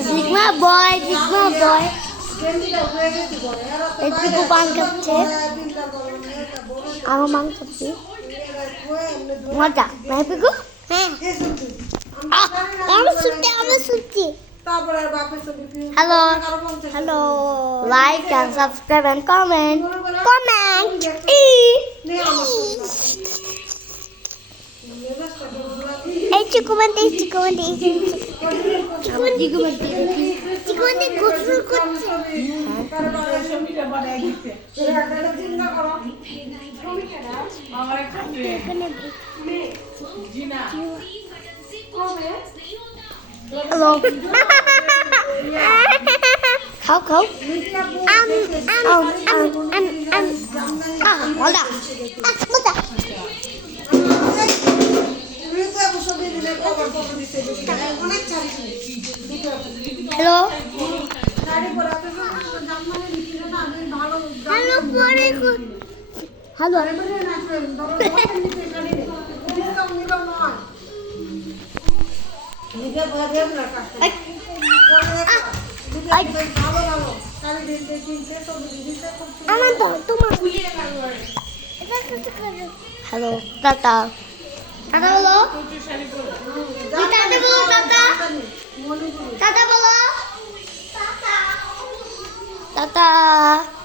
Sigma boy. Itu bang kecil. Aku bang kecil. Mata, mau pergi? Aku suci. Hello. Like and subscribe and comment. Chikumante গোসল করছে hello খাও মজা hello hello tata বলো tata বলো tata